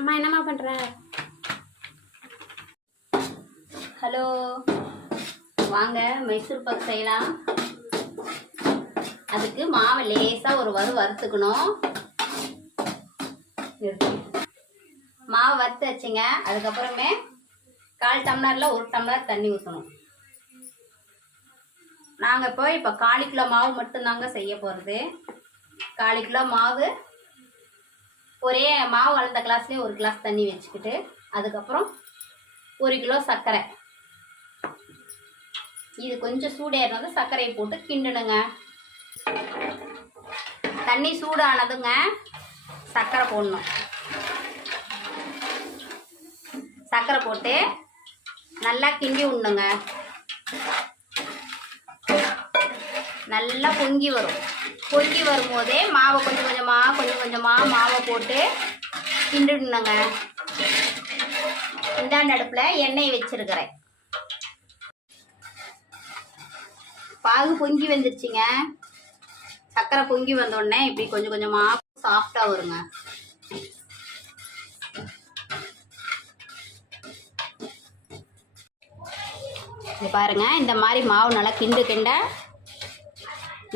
அம்மா என்னம்மா பண்ணுற ஹலோ. வாங்க மைசூர் பாக் செய்யலாம். அதுக்கு மாவை லேசாக ஒரு வறு வறுத்துக்கணும். மாவை மாவு வறுத்து வச்சுங்க. அதுக்கப்புறமே கால் டம்ளரில் ஒரு டம்ளர் தண்ணி ஊற்றணும் நாங்கள் இப்போ இப்போ கால் கிலோ மாவு மட்டும்தாங்க செய்ய போகிறது கால் கிலோ மாவு ஒரே மாவு வளர்ந்த கிளாஸ்லேயே ஒரு கிளாஸ் தண்ணி வச்சுக்கிட்டு அதுக்கப்புறம் ஒரு கிலோ சர்க்கரை. இது கொஞ்சம் சூடேறினதும் சர்க்கரையை போட்டு கிண்டணுங்க. தண்ணி சூடானதுங்க சர்க்கரை போடணும். சர்க்கரை போட்டு நல்லா கிண்டி விடணுங்க. நல்லா பொங்கி வரும். பொங்கி வரும்போதே மாவை கொஞ்சம் கொஞ்சமாக கொஞ்சம் கொஞ்சமாக மாவை போட்டு கிண்டுடணுங்க இந்தாண்ட அடுப்பில் எண்ணெய் வச்சுருக்கிறேன். பாகு பொங்கி வந்துருச்சுங்க. சர்க்கரை பொங்கி வந்தோடனே இப்படி கொஞ்சம் கொஞ்சமாக சாஃப்டாக வருங்க. இது பாருங்க இந்த மாதிரி மாவு நல்லா கிண்டு கிண்ட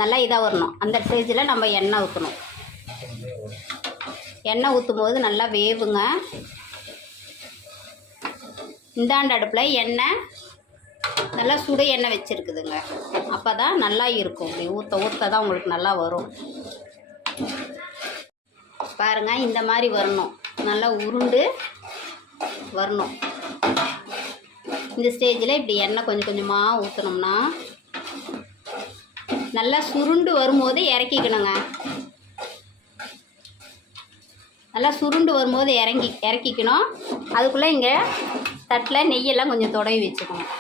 நல்லா இதாக வரணும். அந்த ஸ்டேஜில் நம்ம எண்ணெய் ஊற்றணும் எண்ணெய் ஊற்றும் போது நல்லா வேவுங்க. இந்தாண்ட அடுப்பில் எண்ணெய் நல்லா சுடு எண்ணெய் வச்சுருக்குதுங்க. அப்போ தான் நல்லா இருக்கும். இப்படி ஊற்ற ஊற்ற தான் உங்களுக்கு நல்லா வரும். பாருங்கள் இந்த மாதிரி வரணும். நல்லா உருண்டு வரணும். இந்த ஸ்டேஜில் இப்படி எண்ணெய் கொஞ்சம் கொஞ்சமாக ஊற்றினோம்னா நல்லா சுருண்டு வரும்போது இறக்கிக்கணுங்க. நல்லா சுருண்டு வரும்போது இறங்கி இறக்கிக்கணும். அதுக்குள்ளே இங்கே தட்டில் நெய்யெல்லாம் கொஞ்சம் தொடவி வச்சுக்கணும்.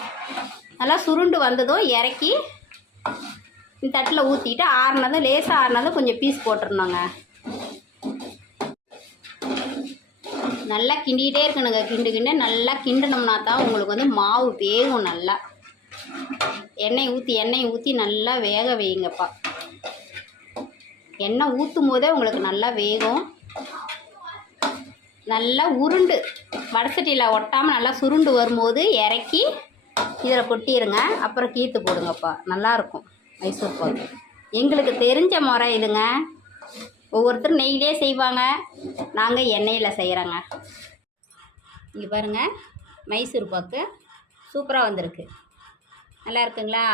நல்லா சுருண்டு வந்ததும் இறக்கி இந்த தட்டில் ஊற்றிட்டு ஆறுனதும் லேசாக ஆறுனதும் கொஞ்சம் பீஸ் போட்டுருணுங்க நல்லா கிண்டிகிட்டே இருக்கணுங்க. கிண்டு கிண்டு நல்லா கிண்டினோம்னா தான் உங்களுக்கு வந்து மாவு வேகும் நல்லா. எண்ணெய் ஊற்றி எண்ணெய் ஊற்றி நல்லா வேக வைங்கப்பா. எண்ணெய் ஊற்றும் போதே உங்களுக்கு நல்லா வேகும். நல்லா உருண்டு வடசட்டியில் ஒட்டாமல் நல்லா சுருண்டு வரும்போது இறக்கி இதில் கொட்டிடுங்க அப்புறம் கீத்து போடுங்கப்பா. நல்லாயிருக்கும் மைசூர் பாக்கு. எங்களுக்கு தெரிஞ்ச முறை இதுங்க. ஒவ்வொருத்தரும் நெய்யிலே செய்வாங்க. நாங்கள் எண்ணெயில் செய்கிறோங்க இங்கே பாருங்கள் மைசூர் பாக்கு சூப்பராக வந்திருக்கு. நல்லா இருக்குங்களா